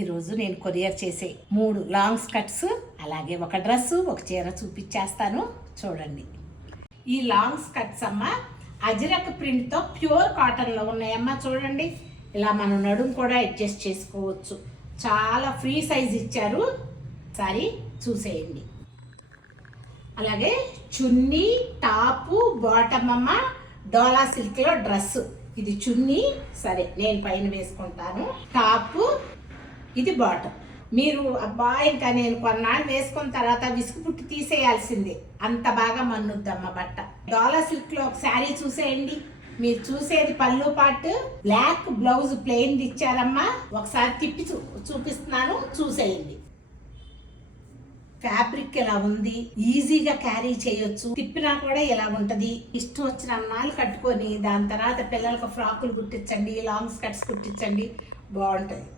ఈరోజు నేను కొరియర్ చేసే 3 లాంగ్ స్కర్ట్స్ అలాగే ఒక డ్రెస్సు ఒక చీర చూపించేస్తాను చూడండి. ఈ లాంగ్ స్కర్ట్స్ అమ్మ అజ్రక్ ప్రింట్తో ప్యూర్ కాటన్లో ఉన్నాయమ్మ. చూడండి, ఇలా మనం నడుము కూడా అడ్జస్ట్ చేసుకోవచ్చు. చాలా ఫ్రీ సైజ్ ఇచ్చారు. సారీ చూసేయండి. అలాగే చున్నీ, టాపు, బాటమ్ అమ్మ డోలా సిల్క్లో డ్రెస్. ఇది చున్నీ, సరే నేను పైన వేసుకుంటాను. టాపు, ఇది బాటమ్. మీరు అబ్బా ఇంకా నేను కొన్నాళ్ళు వేసుకున్న తర్వాత విసుగు పుట్టి తీసేయాల్సిందే, అంత బాగా మన్నుద్దమ్మ బట్ట. డోలా సిల్క్ లో ఒక శారీ చూసేయండి. మీరు చూసేది పళ్ళు పార్ట్, బ్లాక్ బ్లౌజ్ ప్లెయిన్ ఇచ్చారమ్మా. ఒకసారి తిప్పి చూపిస్తున్నాను చూసేయండి. ఫ్యాబ్రిక్ ఇలా ఉంది, ఈజీగా క్యారీ చేయొచ్చు. తిప్పినా కూడా ఇలా ఉంటది. ఇష్టం వచ్చిన అన్నాలు కట్టుకొని దాని తర్వాత పిల్లలకు ఫ్రాకులు కుట్టించండి, లాంగ్ స్కర్ట్స్ కుట్టించండి, బాగుంటది.